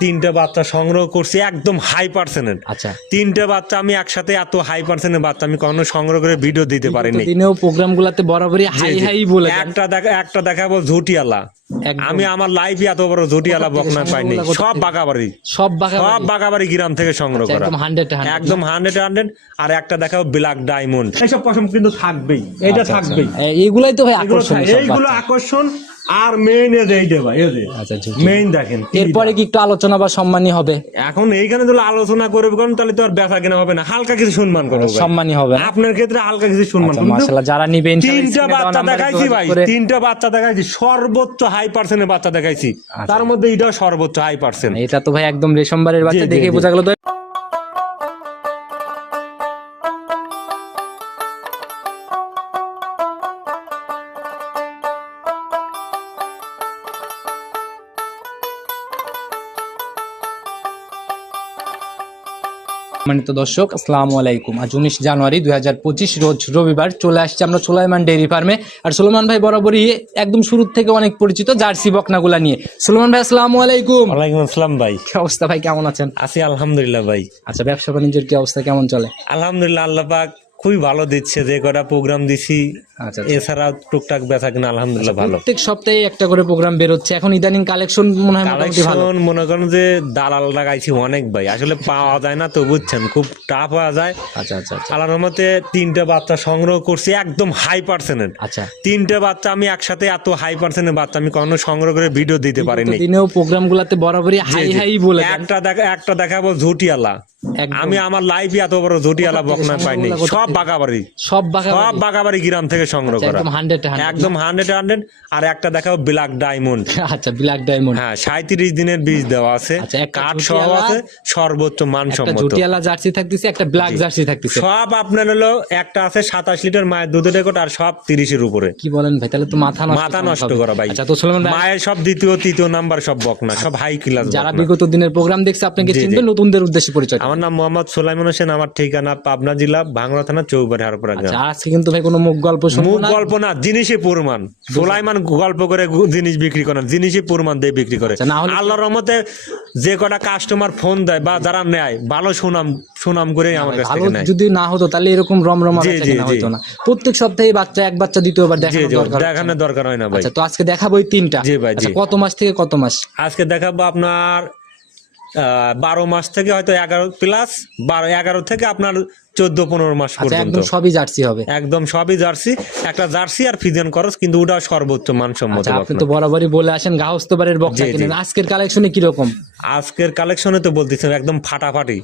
তিনটে বাচ্চা সংগ্রহ করছি একদম হাই পার্সেন্টের আচ্ছা। তিনটে বাচ্চা আমি একসাথে এত হাই পার্সেন্টের বাচ্চা আমি কখনো সংগ্রহ করে ভিডিও দিতে পারিনি। দিনেও প্রোগ্রাম গুলাতে বরাবরই হাই। হাই বলে একটা দেখা একটা দেখাবো ঝুটিয়ালা। আমি আমার লাইফে এত বড় ঝুটিয়ালা বকনা পাইনি। সব বাগাবাড়ি সব বাঘা সব বাগাবাড়ি গ্রাম থেকে সংগ্রহ করা। একদম হান্ড্রেড একদম হান্ড্রেড হান্ড্রেড আর একটা দেখাবো ব্ল্যাক ডায়মন্ড এইসব পশম কিন্তু থাকবেই। এটা থাকবেই। এইগুলাই তো ভাই আকর্ষণ এইগুলো আকর্ষণ আর মেইন এ যে এই যে। ভাই এই যে আচ্ছা। মেইন দেখেন এরপরে কি একটু আলোচনা বা সম্মানী হবে? এখন এইখানে যদি আলোচনা করবে কারণ তাহলে তো আর বেচা কেনা হবে না। হালকা কিছু সম্মান করব। সম্মানী হবে। আপনার ক্ষেত্রে হালকা কিছু সম্মান আচ্ছা, করব। মাশাআল্লাহ, যারা নিবে তিনটা বাচ্চা দেখাইছি ভাই আচ্ছা। তিনটা বাচ্চা দেখাইছি সর্বোচ্চ হাই পার্সেন্টের বাচ্চা দেখাইছি। তার মধ্যে এটাও সর্বোচ্চ হাই পার্সেন্ট এটা তো ভাই একদম রেশমবারের বাচ্চা দেখে বোঝা গেল তো সম্মানিত দর্শক আসসালামু আলাইকুম। আজ উনিশ জানুয়ারি দুই হাজার পঁচিশ রোজ রবিবার চলে আসছে আমরা সুলাইমান ডেইরি ফার্মে। আর সুলমান ভাই বরাবরই একদম শুরুর থেকে অনেক পরিচিত জার্সি বকনাগুলা নিয়ে। সুলমান ভাই আসসালামু আলাইকুম। ওয়ালাইকুম আসসালাম ভাই। কি অবস্থা ভাই কেমন আছেন? আছি আলহামদুলিল্লাহ ভাই। আচ্ছা ব্যবসা বাণিজ্যের কি অবস্থা কেমন চলে? আলহামদুলিল্লাহ আল্লাহ পাক খুবই ভালো দিচ্ছে যে কটা প্রোগ্রাম দিছি। আচ্ছা এছাড়া টুকটাক বেচা কিনা আলহামদুলিল্লাহ ভালো। প্রত্যেক সপ্তাহে একটা করে প্রোগ্রাম বেরোচ্ছে। এখন ইদানিং কালেকশন মনে হয় মোটামুটি ভালো। কালেকশন মনে করেন যে দালাল লাগাইছি অনেক ভাই। আসলে পাওয়া যায় না তো বুঝছেন? খুব টাফ হওয়া যায়। আচ্ছা আচ্ছা আচ্ছা। আল্লাহর রহমতে তিনটে বাচ্চা সংগ্রহ করছি একদম হাই পার্সেন্টের আচ্ছা। তিনটে বাচ্চা আমি একসাথে এত হাই পার্সেন্টের বাচ্চা আমি কখনো সংগ্রহ করে ভিডিও দিতে পারিনি। দিনেও প্রোগ্রাম গুলাতে বরাবরই হাই হাই বলে একটা দেখা একটা দেখাবো ঝুটিয়ালা। আমি আমার লাইফে এত বড় ঝুটিয়ালা কোথা বকনা পাইনি। সব বাগাবাড়ি সব বাঘা সব বাগাবাড়ি গ্রাম থেকে সংগ্রহ করা। একদম হান্ড্রেড একদম হান্ড্রেড হান্ড্রেড আর একটা দেখাবো ব্ল্যাক ডায়মন্ড আচ্ছা ব্ল্যাক ডায়মন্ড হ্যাঁ সাঁত্রিশ দিনের বীজ দেওয়া আছে। আচ্ছা, কাঠ সহ আছে সর্বোচ্চ একটা মানসম্মত জুটিয়ালা জার্সি থাকতেছে একটা ব্ল্যাক জার্সি থাকতেছে। সব আপনার হলো একটা আছে সাতাশ লিটার মায়ের দুধের রেকর্ড আর সব তিরিশের উপরে। কি বলেন ভাই তাহলে তো মাথা নষ্ট মাথা নষ্ট করা ভাই। আচ্ছা তো সুলেমান ভাই মায়ের সব দ্বিতীয় তৃতীয় নাম্বার সব বকনা সব হাই ক্লাস যারা বিগত দিনের প্রোগ্রাম দেখছে আপনাকে। চিনবে নতুনদের উদ্দেশ্যে পরিচয় আমার নাম মোহাম্মদ সোলাইমান হোসেন আমার ঠিকানা পাবনা জেলা ভাঙড়া থানা চৌবাড়ি হারপুরা গ্রাম। আচ্ছা আজকে কিন্তু ভাই কোনো মুখ গল্প মুখ গল্প না জিনিসই প্রমাণ। সোলাইমান গল্প করে জিনিস বিক্রি করে জিনিসই প্রমাণ দিয়ে বিক্রি করে। আচ্ছা, আল্লাহর রহমতে যে কটা কাস্টমার ফোন দেয় বা যারা নেয় ভালো সুনাম সুনাম করে আমার কাছ ভালো যদি না হতো তাহলে এরকম রমরমা জি। হতো না। প্রত্যেক সপ্তাহে বাচ্চা এক বাচ্চা দ্বিতীয়বার দেখানো দরকার দেখানোর দরকার হয় না ভাই। আচ্ছা তো আজকে দেখাবো এই তিনটা। জি ভাই, কত মাস থেকে কত মাস? আজকে দেখাবো আপনার বারো মাস থেকে হয়তো এগারো প্লাস বারো এগারো থেকে আপনার চোদ্দ পনেরো মাস আচ্ছা পর্যন্ত। একদম সবই জার্সি হবে। একদম সবই জার্সি। একটা জার্সি আর ফিজিয়ান খরচ কিন্তু ওটা সর্বোচ্চ মানসম্মত আচ্ছা আপনি তো বরাবরই বলে আসেন গাহস্তবারের বক্সা। কিনেন। আজকের কালেকশনে কি রকম আজকের কালেকশনে তো বলতেছেন একদম ফাটাফাটি।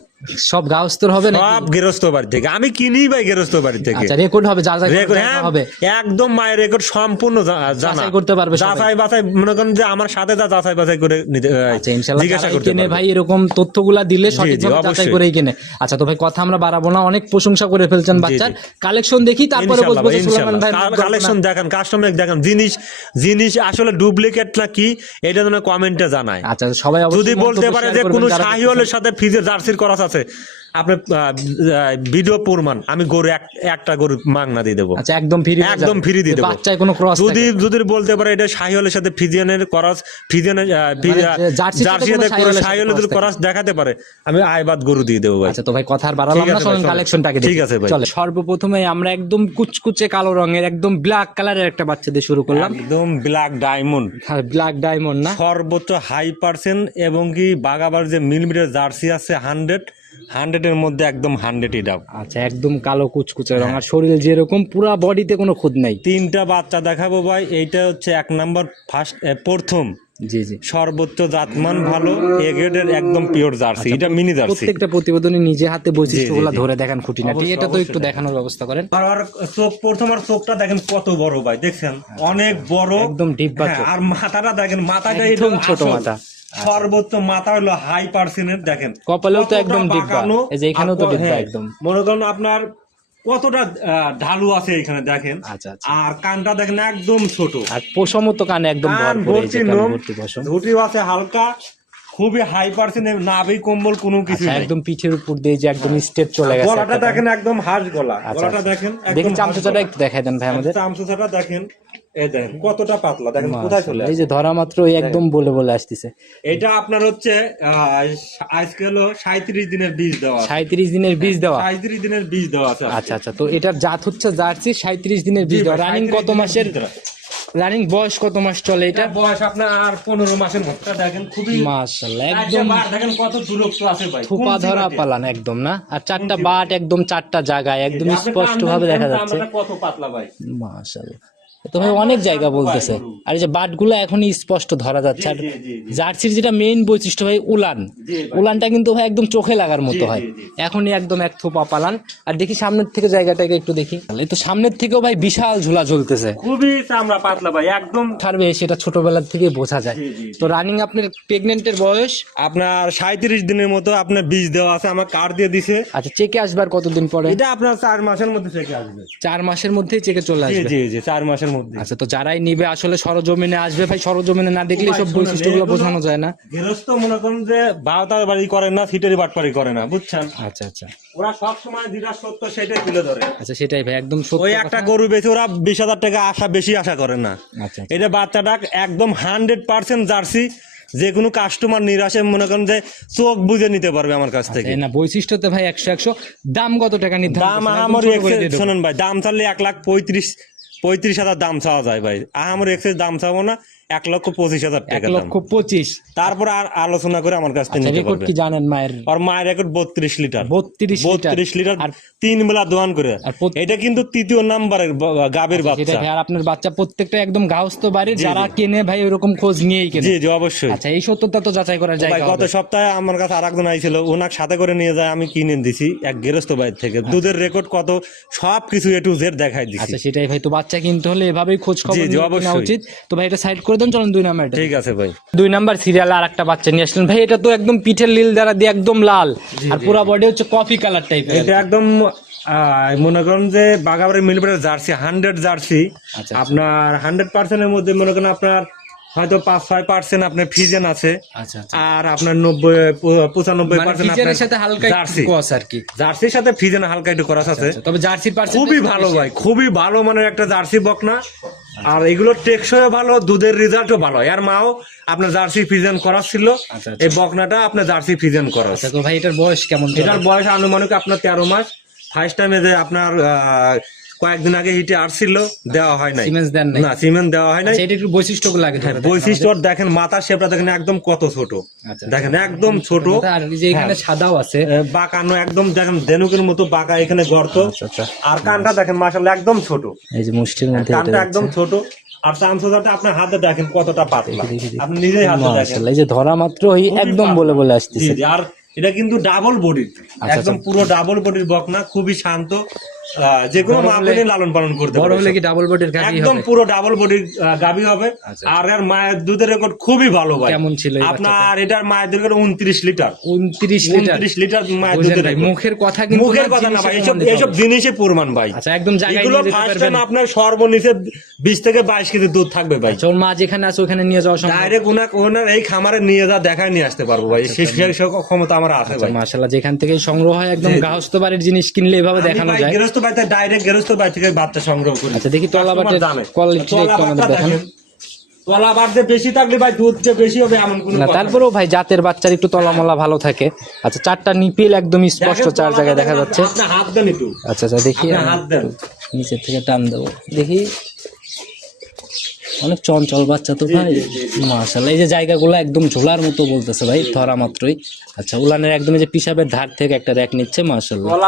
সব গাহস্তর হবে না সব গৃহস্থ বাড়ি থেকে। আমি কিনি ভাই গৃহস্থ বাড়ি থেকে। আচ্ছা রেকর্ড হবে যা যা হ্যাঁ হবে। একদম মায়ের রেকর্ড সম্পূর্ণ জানা। করতে পারবে। যাচাই বাছাই মনে করেন যে আমার সাথে যা যাচাই বাছাই করে নিতে আচ্ছা ইনশাআল্লাহ জিজ্ঞাসা করতে। ভাই এরকম তথ্যগুলা দিলে সঠিক যাচাই। করেই কেনে। আচ্ছা তো ভাই কথা আমরা বাড়াবো না অনেক প্রশংসা করে ফেলছেন বাচ্চার। কালেকশন দেখি তারপরে বলব। কালেকশন দেখেন কাস্টমার দেখেন জিনিস জিনিস আসলে ডুপ্লিকেট না কি এটা যেন কমেন্টে জানায়। আচ্ছা সবাই যদি বলতে পারে যে কোন শাহিওয়ালের সাথে ফিজের জার্সির করাস আছে আপনি আহ, আহ, ভিডিও প্রমাণ আমি গরু একটা গরু মাগনা দিয়ে দেবো। আচ্ছা একদম ফ্রি একদম free দিয়ে দেবো। বাচ্চায় কোনো ক্রস যদি যদি বলতে পারে এটা শাহিওয়ালের সাথে ফিজিয়ানের করাস ফিজিয়ানের মানে জার্সির সাথে যদি cross দেখাতে পারে আমি আইবাদ গরু দিয়ে দেবো ভাই। আচ্ছা তো ভাই কথা আর বাড়ালাম না চলেন। কালেকশনটাকে ঠিক আছে ভাই। চলে সর্বপ্রথমে আমরা একদম কুচকুচে কালো রঙের একদম ব্ল্যাক কালারের একটা বাচ্চা দিয়ে শুরু করলাম। একদম ব্ল্যাক ডায়মন্ড ব্ল্যাক ডায়মন্ড না? সর্বোচ্চ হাই পার্সেন্ট এবং কি বাগাবার যে মিলিমিটার জার্সি আছে হান্ড্রেড হান্ড্রেডের মধ্যে একদম হান্ড্রেডই ডাব আচ্ছা একদম কালো কুচকুচে রং। আর শরীর যেরকম পুরা বডিতে কোনো খুদ নাই। তিনটা বাচ্চা দেখাবো ভাই এইটা হচ্ছে এক নাম্বার ফার্স্ট প্রথম। জি জি। সর্বোচ্চ জাতমান ভালো এ গ্রেডের একদম পিওর জার্সি এটা মিনি জার্সি প্রত্যেকটা প্রতিবেদনে নিজে হাতে বৈশিষ্ট্যগুলো। ধরে দেখান খুঁটিনাটি। এটা তো একটু দেখানোর ব্যবস্থা করেন। আর চোখ প্রথম আর চোখটা দেখেন কত বড় ভাই দেখছেন? অনেক বড়। একদম ডিব্বা হ্যাঁ, আর মাথাটা দেখেন মাথাটা একদম ছোট মাথা। সর্বোচ্চ মাথা হলো হাই পার্সেন্টের দেখেন। কপালেও তো একদম ডিব্বা। এই যে এখানেও তো ডিব্বা হ্যাঁ, একদম। মনে করেন আপনার কতটা ঢালু আছে এখানে দেখেন। আচ্ছা আচ্ছা। আর কানটা দেখেন একদম ছোট। আর পশমও তো কান একদম ভর্তি নোম ভর্তি আছে হালকা খুবই হাই পার্সেন্ট নাভি কম্বল কোনো কিছু আচ্ছা, একদম পিঠের উপর দিয়ে যে একদম স্টেপ চলে গেছে গলাটা দেখেন একদম হাঁস গলা। গলাটা দেখেন দেখেন চামচাটা একটু দেখাই দেন ভাই আমাদের। চামচুচাটা দেখেন। এই দেখেন কতটা পাতলা দেখেন কোথায় চলে এই যে ধরা মাত্র একদম বলে বলে আসতেছে। এটা আপনার হচ্ছে আজকে হলো সাঁত্রিশ দিনের বীজ দেওয়া সাঁত্রিশ দিনের বীজ দেওয়া? সাঁত্রিশ দিনের বীজ দেওয়া আছে আচ্ছা আচ্ছা তো এটার জাত হচ্ছে জার্সি সাঁত্রিশ দিনের বীজ দেওয়া। রানিং কত মাসের? রানিং বয়স কত মাস চলে এটা? বয়স আপনার পনেরো মাসের মধ্যে দেখেন খুবই মাশাল্লাহ একদম একদম দেখেন কত দূরত্ব আছে ভাই থোপা ধরা পালান একদম না? আর চারটা বাট একদম চারটা জায়গায় একদম স্পষ্ট ভাবে দেখা যাচ্ছে। কত পাতলা ভাই? মাশাল্লাহ তো ভাই অনেক জায়গা বলতেছে। আর এই যে বাটগুলো এখনই স্পষ্ট ধরা যাচ্ছে। আর। জার্সির যেটা মেইন বৈশিষ্ট্য ভাই উলান। উলানটা কিন্তু ভাই একদম চোখে লাগার মতো হয়। এখনই একদম এক থোপা পালান। আর দেখি সামনের থেকে জায়গাটাকে একটু দেখি। এই তো সামনের থেকেও ভাই বিশাল ঝোলা ঝুলতেছে। খুবই চামড়া পাতলা ভাই একদম ছাড়বে সেটা ছোটবেলার থেকে বোঝা যায়। তো রানিং আপনার প্রেগনেন্টের বয়স? আপনার সাঁত্রিশ দিনের মতো আপনার বীজ দেওয়া আছে আমার কার্ড দিয়ে দিছে। আচ্ছা চেকে আসবার কতদিন পরে? এটা আপনার চার মাসের মধ্যে থেকে আসবে। চার মাসের মধ্যেই চেকে চলে আসবে। জি জি চার মাসের মধ্যে। আচ্ছা তো যারাই নিবে আসলে সরজমিনে আসবে ভাই সরজমিনে না দেখলে সব বৈশিষ্ট্যগুলো বোঝানো যায় না। গৃহস্থ মনে করেন যে বারোটার বাড়ি করে না সিটের বাটপাড়ি করে না বুঝছেন? আচ্ছা আচ্ছা। ওরা সব সময় যেটা সত্য সেটাই তুলে ধরে। আচ্ছা সেটাই ভাই একদম সত্য ওই একটা গরু বেচে ওরা বিশ হাজার টাকা আশা বেশি আশা করে না। আচ্ছা আচ্ছা। এটা বাচ্চাটা একদম হান্ড্রেড পার্সেন্ট জার্সি যে কোনো কাস্টমার নিরাশে মনে করেন যে চোখ বুঝে নিতে পারবে আমার কাছ থেকে। এই না বৈশিষ্ট্যতে ভাই একশো একশো। দাম কত টাকা নির্ধারণ দাম। শোনেন ভাই দাম চাললে এক লাখ পঁয়ত্রিশ পঁয়ত্রিশ হাজার দাম চাওয়া যায় ভাই। আমার এক্সেস দাম চাবো না। এক লক্ষ পঁচিশ হাজার টাকা দাম লক্ষ পঁচিশ। তারপর আর আলোচনা করে আমার কাছ থেকে আচ্ছা রেকর্ড কি জানেন মায়ের? আর মায়ের রেকর্ড বত্রিশ লিটার। বত্রিশ বত্রিশ লিটার আর তিন বেলা দোয়ান করে। এটা কিন্তু তৃতীয় নাম্বারের গাভীর সেটাই বাচ্চা। আর আপনার বাচ্চা প্রত্যেকটা একদম গাহস্থ বাড়ির যারা কেনে ভাই ওরকম খোঁজ নিয়েই কেনে। জি জি অবশ্যই। আচ্ছা এই সত্যতা তো যাচাই ভাই জায়গা গত সপ্তাহে আমার কাছে আর একজন আইছিল ওনাকে সাথে করে নিয়ে যায় আমি কিনে দিছি এক গেরস্ত বাইর থেকে। দুধের রেকর্ড কত সব কিছু এ টু জেড দেখাই দিছি। আচ্ছা সেটাই ভাই তো বাচ্চা কিনতে হলে এভাবেই খোঁজ খবর অবশ্যই। উচিত। তো ভাই এটা সাইড করে দেন চলেন দুই নাম্বার ঠিক আছে ভাই। দুই নাম্বার সিরিয়াল আর একটা বাচ্চা নিয়ে আসলেন। ভাই এটা তো একদম পিঠের লীল দ্বারা দিয়ে একদম লাল। আর পুরো বডি হচ্ছে কফি কালার টাইপের এটা একদম মনে করেন যে বাগাবাড়ি মিলবের জার্সি হান্ড্রেড জার্সি। আচ্ছা। আপনার হান্ড্রেড পার্সেন্টের মধ্যে মনে করেন আপনার হয়তো পাঁচ ছয় পার্সেন্ট আপনার ফিজেন আছে। আচ্ছা আচ্ছা। আর আপনার নব্বই পঁচানব্বই মানে পার্সেন্ট সাথে হালকা জার্সি। আর কি। জার্সির সাথে ফিজেন হালকা একটু করাস আছে। আচ্ছা, তবে জার্সি পার্সেন্ট খুবই ভালো ভাই খুবই ভালো মানের একটা জার্সি বকনা। আর এগুলো টেকসই ভালো দুধের রেজাল্টও ভালো। আর মাও আপনার জার্সি ফিজেন করা ছিল। আচ্ছা, এই বকনাটা আপনার জার্সি ফিজেন করা আচ্ছা ভাই এটার বয়স কেমন এটার বয়স আনুমানিক আপনার তেরো মাস। ফার্স্ট টাইমে যে আপনার আহ, কয়েকদিন আগে হিটে আসছিল দেওয়া হয় নাই। সিমেন্স দেন নাই। না সিমেন্ট দেওয়া হয় নাই। আচ্ছা এটা একটু বৈশিষ্ট্যগুলো লাগে বৈশিষ্ট্য দেখেন মাথার শেপটা দেখেন একদম কত ছোট। আচ্ছা। দেখেন একদম ছোট। আর যে এখানে সাদাও আছে। বাঁকানো একদম দেখেন ধেনুকের মতো বাঁকা এখানে গর্ত। আচ্ছা আর কানটা দেখেন মাসাল্লাহ একদম ছোট। এই যে মুষ্টির মধ্যে কানটা একদম ছোট। আর চামচোদাটা আপনার হাতে দেখেন কতটা পাতলা। আপনি নিজেই হাতে দেখেন। মাশাআল্লাহ এই যে ধরা মাত্রই একদম বলে বলে আসতেছে। জি আর এটা কিন্তু ডাবল বডির একদম পুরো ডাবল বডির বকনা খুবই শান্ত। যে কোনো লালন পালন করতে বড় হলে কি ডাবল বডির গাড়ি একদম পুরো ডাবল বডির গাবি হবে। আচ্ছা, আর এর মায়ের দুধের রেকর্ড খুবই ভালো ভাই। কেমন ছিল আপনার এটার মায়ের দুধের রেকর্ড উনত্রিশ লিটার। উনত্রিশ লিটার? উনত্রিশ লিটার মায়ের দুধের মুখের কথা কিন্তু মুখের কথা না ভাই হবে। জিনিসের প্রমাণ ভাই। আচ্ছা একদম জায়গায় এগুলো ফার্স্ট টাইম আপনার সর্বনিচে বিশ থেকে বাইশ কেজি দুধ থাকবে ভাই। চোর মা যেখানে আছে ওখানে নিয়ে যাওয়া সম্ভব? ডাইরেক্ট ওনার ওনার এই খামারে নিয়ে যা দেখায় নিয়ে আসতে পারব ভাই। সেই ক্ষমতা আমার আছে ভাই। মাশাআল্লাহ যেখান থেকে সংগ্রহ হয় একদম গাহস্থ বাড়ির জিনিস কিনলে এভাবে দেখানো যায়। গৃহস্থ বাড়িতে ডাইরেক্ট বাড়ি থেকে ভাতটা সংগ্রহ করি। আচ্ছা দেখি কোয়ালিটি একটু আমাদের দেখেন। বেশি থাকলে ভাই দুধ যে বেশি হবে এমন কোনো না তারপরেও ভাই জাতের বাচ্চার একটু তলা মলা ভালো থাকে। আচ্ছা চারটা নিপিল একদম স্পষ্ট চার জায়গায় দেখা যাচ্ছে। হাত দেন একটু। আচ্ছা আচ্ছা দেখি। হাত দেন। নিচের থেকে টান দেবো। দেখি। অনেক চঞ্চল বাচ্চা তো ভাই মাশাল্লাহ এই যে জায়গাগুলো একদম ঝোলার মতো বলতেছে ভাই ধরা মাত্রই আচ্ছা উলানের একদম এই যে পিসাবের ধার থেকে একটা র্যাক নিচ্ছে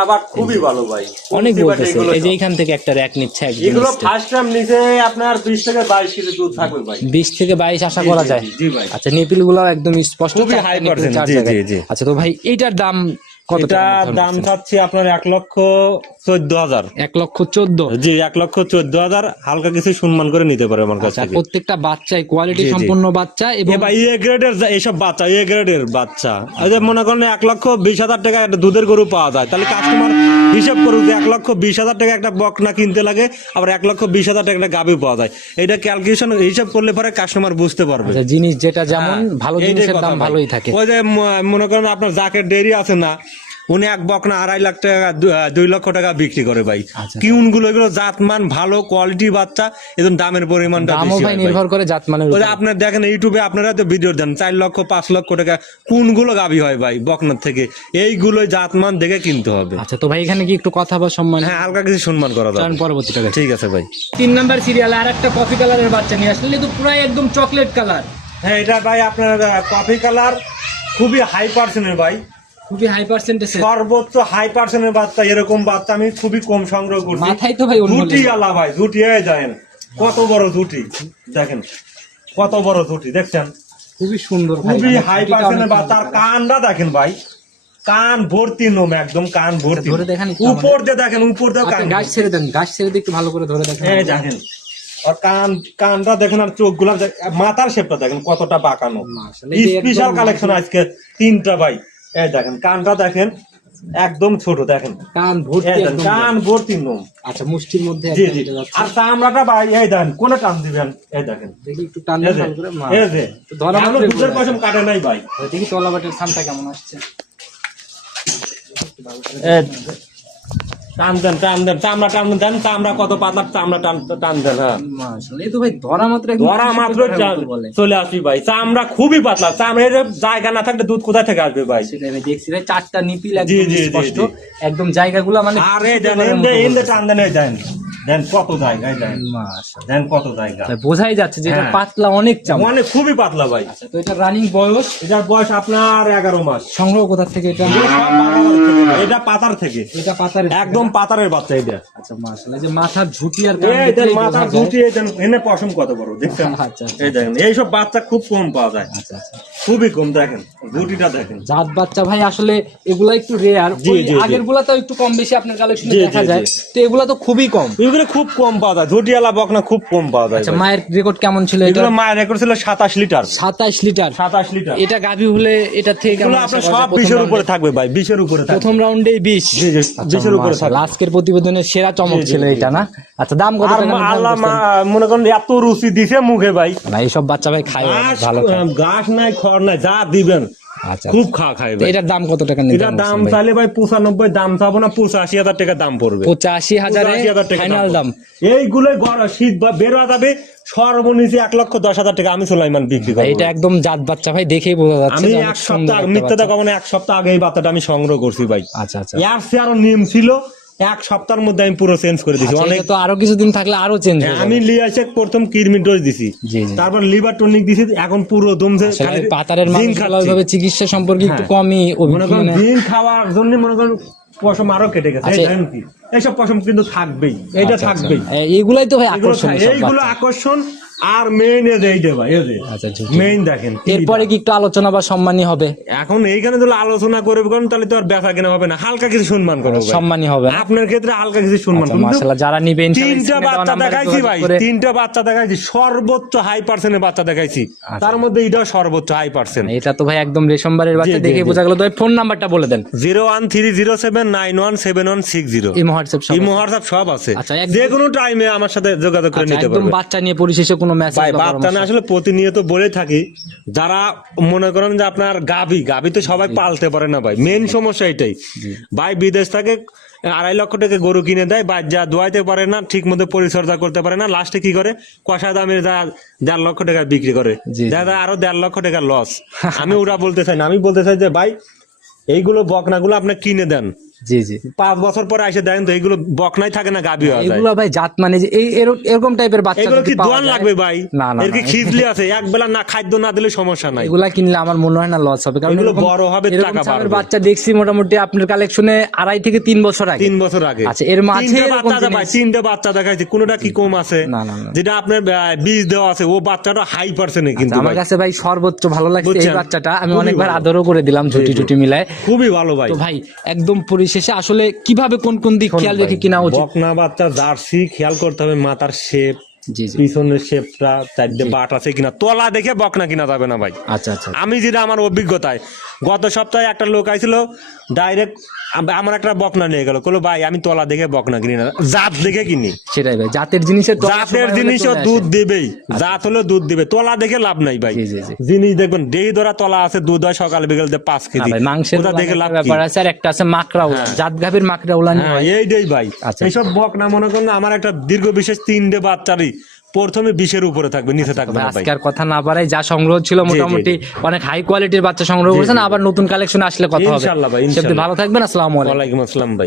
বাট খুবই ভালো ভাই অনেক বলতেছে এই যে। এখান থেকে একটা র্যাক নিচ্ছে একদম এগুলো ফার্স্ট টাইম নিচে আপনার বিশ থেকে বাইশ কেজি দুধ থাকবে ভাই বিশ থেকে বাইশ আশা করা যায় জি, জি ভাই। আচ্ছা নিপিলগুলো একদম স্পষ্ট খুবই percent, চার জি, জি। আচ্ছা তো ভাই এইটার দাম কত দাম? চাচ্ছি আপনার এক লক্ষ চোদ্দ হাজার। এক লক্ষ চোদ্দ। জি এক লক্ষ চোদ্দ হাজার। হালকা কিছু সম্মান করে নিতে পারে আমার কাছ আচ্ছা প্রত্যেকটা বাচ্চাই কোয়ালিটি জি, জি। বাচ্চা এবং ভাই এ গ্রেডের এইসব বাচ্চা এ গ্রেডের বাচ্চা। যে মনে করেন এক লক্ষ বিশ হাজার টাকা একটা দুধের গরু পাওয়া যায় তাহলে কাস্টমার হিসাব করুক যে এক লক্ষ বিশ হাজার টাকা একটা বকনা কিনতে লাগে আবার এক লক্ষ বিশ হাজার টাকা একটা গাভি পাওয়া যায়। এটা ক্যালকুলেশন হিসাব করলে পরে কাস্টমার বুঝতে পারবে। আচ্ছা, জিনিস যেটা যেমন ভালো জিনিসের কথা দাম ভালোই থাকে। ওই যে মনে করেন আপনার জাকের ডেরি আছে না উনি এক বকনা আড়াই লাখ টাকা দুই লক্ষ টাকা বিক্রি করে ভাই। আচ্ছা। কিউনগুলো এগুলো জাতমান ভালো কোয়ালিটি বাচ্চা এবং দামের পরিমাণটা দামও বেশি ভাই হয় নির্ভর করে জাতমানের উপর যে আপনার দেখেন ইউটিউবে আপনারা তো ভিডিও দেন চার লক্ষ পাঁচ লক্ষ টাকা কোনগুলো গাবি হয় ভাই বকনার থেকে? এইগুলো জাতমান দেখে কিনতে হবে। আচ্ছা তো ভাই এখানে কি একটু কথা বা সম্মান? হ্যাঁ হালকা কিছু সম্মান করা কারণ যাবে পরবর্তীটা দেখি। ঠিক আছে ভাই। তিন নাম্বার সিরিয়ালে আর একটা কফি কালারের বাচ্চা নিয়ে আসলে তো পুরাই একদম চকলেট কালার হ্যাঁ এটা ভাই আপনার কফি কালার খুবই হাই পার্সেন্টের ভাই। খুবই হাই পার্সেন্টেজ সর্বোচ্চ হাই পার্সেন্টের বাচ্চা এরকম বাচ্চা আমি খুবই কম সংগ্রহ করছি। মাথায় তো ভাই আলা ভাই কত বড় জুটি দেখেন কত বড় জুটি দেখছেন? খুবই সুন্দর ভাই খুবই মানে হাই পার্সেন্টের অনেক বাচ্চা। আর কানটা দেখেন ভাই কান ভর্তি নোম একদম কান ভর্তি ধরে দেখান উপর দিয়ে দেখেন উপর দিয়ে আচ্ছা কান গাছ ছেড়ে দেন গাছ ছেড়ে দিয়ে একটু ভালো করে ধরে দেখেন এই দেখেন আর কান কানটা দেখেন আর চোখগুলা মাথার শেপটা দেখেন কতটা বাঁকানো। স্পেশাল কালেকশন আজকে তিনটা ভাই। এই দেখেন কানটা দেখেন একদম ছোট দেখেন। কান ভর্তি একদম কান ভর্তি নোম আচ্ছা মুষ্টির মধ্যে জি জি। আর চামড়াটা ভাই এই দেখেন কোন টান দিবেন এই দেখেন। দেখি একটু টান করে। মা এই যে। ধরা এখনও দুধের পশম কাটে নাই ভাই। দেখি তলাবাটের সামটা কেমন আসছে। এই টান দেন টান দেন চামড়া টান দেন চামড়া কত পাতলা চামড়া টান টান দেন হ্যাঁ। এই তো ভাই ধরা মাত্র ধরা মাত্র চলে আসবি ভাই। চামড়া খুবই পাতলা চামড়া জায়গা না থাকলে দুধ কোথায় থেকে আসবে ভাই? সেটাই দেখছি ভাই চারটা নিপিল একদম স্পষ্ট। একদম জায়গাগুলো মানে আরে দেন এন্দে। টান দেন এই দেন। দেন কত জায়গা এই দেন দেন কত জায়গা। বোঝাই যাচ্ছে যে এটা হ্যাঁ। পাতলা অনেক মানে খুবই পাতলা ভাই। আচ্ছা তো এটা রানিং বয়স? এটার বয়স আপনার এগারো মাস। সংগ্রহ কোথা থেকে এটা? সব। এটা পাতার থেকে। এটা পাতার একদম পাতারের বাচ্চা এটা। আচ্ছা মাশাআল্লাহ। যে মাথার ঝুটি আর এই দেন মাথার এই দেন এনে পশম কত বড় দেখছেন আচ্ছা আচ্ছা এই দেখেন এইসব বাচ্চা খুব কম পাওয়া যায়। আচ্ছা আচ্ছা। খুবই কম দেখেন দুটিটা দেখেন। জাত বাচ্চা ভাই আসলে এগুলা একটু রেয়ার। আগেরগুলা তো একটু কম বেশি আপনার কালেকশনে দেখা যায়। তো এগুলা তো খুবই কম। এগুলো খুব কম পাওয়া যায়। ঝুটিয়ালা বকনা খুব কম পাওয়া যায় আচ্ছা মায়ের রেকর্ড কেমন ছিল এটা? এগুলো মায়ের রেকর্ড ছিল সাতাশ লিটার। সাতাশ লিটার। সাতাশ লিটার। এটা গাভী হলে এটা থেকে কেমন আপনার সব প্রথম বিশের উপরে থাকবে ভাই বিশের উপরে থাকবে। প্রথম রাউন্ডে বিশ। জি, জি, আচ্ছা, বিশের উপরে থাকবে। আজকের প্রতিবেদনের সেরা চমক ছিল এটা না? আচ্ছা দাম কত টাকা আল্লাহ মনে করেন এত রুচি দিছে মুখে ভাই। না এইসব বাচ্চা ভাই খায় ভালো। ঘাস নাই খড় নাই যা দিবেন। আচ্ছা খুব খাওয়া খায় ভাই। এটার দাম কত টাকা এটা এটার দাম তাহলে ভাই? চাইলে ভাই পঁচানব্বই দাম চাবো না টাকা দাম পড়বে। পঁচাশি হাজারে পঁচাশি হাজার টাকা ফাইনাল দাম এইগুলোই গড়- শীত বা বের যাবে সর্বনিচে এক লক্ষ দশ হাজার টাকা আমি সুলাইমান বিক্রি করি এটা একদম জাত বাচ্চা ভাই দেখেই বোঝা যাচ্ছে আমি এক সপ্তাহ একটা মিথ্যা বাচ্চা। দেখাবো এক সপ্তাহ আগে এই বাচ্চাটা আমি সংগ্রহ করছি ভাই। আচ্ছা আচ্ছা। এর সে আরও নিয়ম ছিল এক সপ্তাহের মধ্যে আমি পুরো চেঞ্জ করে দিছি আচ্ছা, অনেক এটা তো আরও কিছুদিন থাকলে আরও চেঞ্জ হ্যাঁ, আমি লিয়াছে প্রথম কিরমি ডোজ দিছি। তারপর লিভার টনিক দিছি এখন পুরো দমছে পাতারের মানুষ। ভাবে চিকিৎসা সম্পর্কে একটু হ্যাঁ। কমই মনে করেন জিঙ্ক খাওয়ার জন্য মনে করেন পশম আরও কেটে গেছে আচ্ছা। জানেন কি এইসব পশম কিন্তু থাকবেই এইটা আচ্ছা। থাকবেই এ- এগুলাই তো ভাই সব এইগুলো আকর্ষণ আর মেইন এ যে এইটা এই যে। আচ্ছা, মেইন দেখেন এরপরে কি একটু আলোচনা বা সম্মানী হবে? এখন এইখানে যদি আলোচনা করবে কারণ তাহলে তো আর ব্যথা কেনা হবে না? হালকা কিছু সম্মান করব ভাই। সম্মানী হবে আপনার ক্ষেত্রে হালকা কিছু সম্মান আচ্ছা, করব। মাশাআল্লাহ, যারা নিবে ইনশাআল্লাহ তিনটা বাচ্চা দেখাইছি ভাই তিনটা বাচ্চা দেখাইছি সর্বোচ্চ হাই পার্সেন্টের বাচ্চা দেখাইছি। তার মধ্যে সর্বোচ্চ হাই পার্সেন্ট এটা তো ভাই একদম রেশমবারের বাচ্চা দেখে বোঝা গেল। তো ফোন নাম্বারটা বলে দেন। Zero one three zero seven nine one seven one six zero এই হোয়াটসঅ্যাপ সব ইমো হোয়াটসঅ্যাপ সব আছে। আচ্ছা, যে কোনো টাইমে আমার সাথে যোগাযোগ করে আচ্ছা, নিতে একদম বাচ্চা নিয়ে পরিশেষে কোনো মেসেজ ভাই না আসলে প্রতিনিয়ত বলে থাকি যারা মনে করেন যে আপনার গাবি গাবি তো সবাই পালতে পারে না ভাই। মেন সমস্যা এটাই। ভাই বিদেশ থেকে আড়াই লক্ষ টাকা গরু কিনে দেয় বা যা দোয়াইতে পারে না ঠিক মতো পরিচর্যা করতে পারে না লাস্টে কি করে? কষা দামের যা দেড় লক্ষ টাকা বিক্রি করে। দাদা আরও দেড় লক্ষ টাকা লস আমি ওরা বলতে চাই না আমি বলতে চাই যে ভাই এইগুলো বকনাগুলো আপনি কিনে দেন। জি জি। পাঁচ বছর পরে এসে দেখেন তো এইগুলো বকনাই থাকে না গাবি হয়ে এগুলো ভাই জাত মানে যে এই এরকম টাইপের বাচ্চা এগুলো কি দোয়ান লাগবে ভাই? না না এর কি খিজলি আছে? এক বেলা না খাদ্য না দিলে সমস্যা নাই। এগুলা কিনলে আমার মনে হয় না লস হবে কারণ এগুলো বড় হবে, টাকা বাড়বে। বাচ্চা দেখছি মোটামুটি আপনার কালেকশনে আড়াই থেকে তিন বছর আগে। তিন বছর আগে। আচ্ছা, এর মাঝে বাচ্চা ভাই তিনটে বাচ্চা দেখাইছি কোনটা কি কম আছে? না, না। যেটা আপনার বীজ দেওয়া আছে ও বাচ্চাটা হাই পার্সেন্ট কিন্তু আমার কাছে ভাই সর্বোচ্চ ভালো লাগছে এই বাচ্চাটা। আমি অনেকবার আদরও করে দিলাম ঝুটি টুটি মিলায়। খুবই ভালো ভাই। তো ভাই একদম পরিশেষে আসলে কীভাবে কোন কোন দিক খেয়াল রেখে কিনা উচিত? বকনা বাচ্চা জার্সি খেয়াল করতে হবে মাথার শেপ পিছনের শেপটা চারটে বাট আছে কিনা তলা দেখে বকনা কিনা যাবে না ভাই। আচ্ছা আচ্ছা। আমি যেটা আমার অভিজ্ঞতায় গত সপ্তাহে একটা লোক আইছিল ডাইরেক্ট আমার একটা বকনা নিয়ে গেল ভাই আমি তলা দেখে বকনা কিনি না জাত দেখে কিনি। সেটাই ভাই জাতের জিনিসের জাতের জিনিসও দুধ দিবেই জাত হলেও দুধ দিবে তলা দেখে লাভ নাই ভাই। জিনিস দেখবেন দেহি ধরা তলা আছে দুধ হয় সকাল বিকেল পাঁচ কেজি। ভাই মাংসের দেখে লাভ ব্যাপার আছে আর একটা আছে মাকড়া উলান জাত গাভীর মাকড়া উলান হ্যাঁ। এইটাই ভাই। আচ্ছা। এইসব বকনা মনে করেন আমার একটা দীর্ঘ বিশেষ তিনটে বাচ্চারই প্রথমে বিশের উপরে থাকবে নিচে থাকবে না আজকে আর কথা না বাড়াই যা সংগ্রহ ছিল মোটামুটি অনেক হাই কোয়ালিটির বাচ্চা সংগ্রহ করেছেন আবার নতুন কালেকশন আসলে কথা হবে। ইনশাআল্লাহ ভাই, ইনশাআল্লাহ। ভালো থাকবেন আসসালামু আলাইকুম। ওয়ালাইকুম আসসালাম ভাই।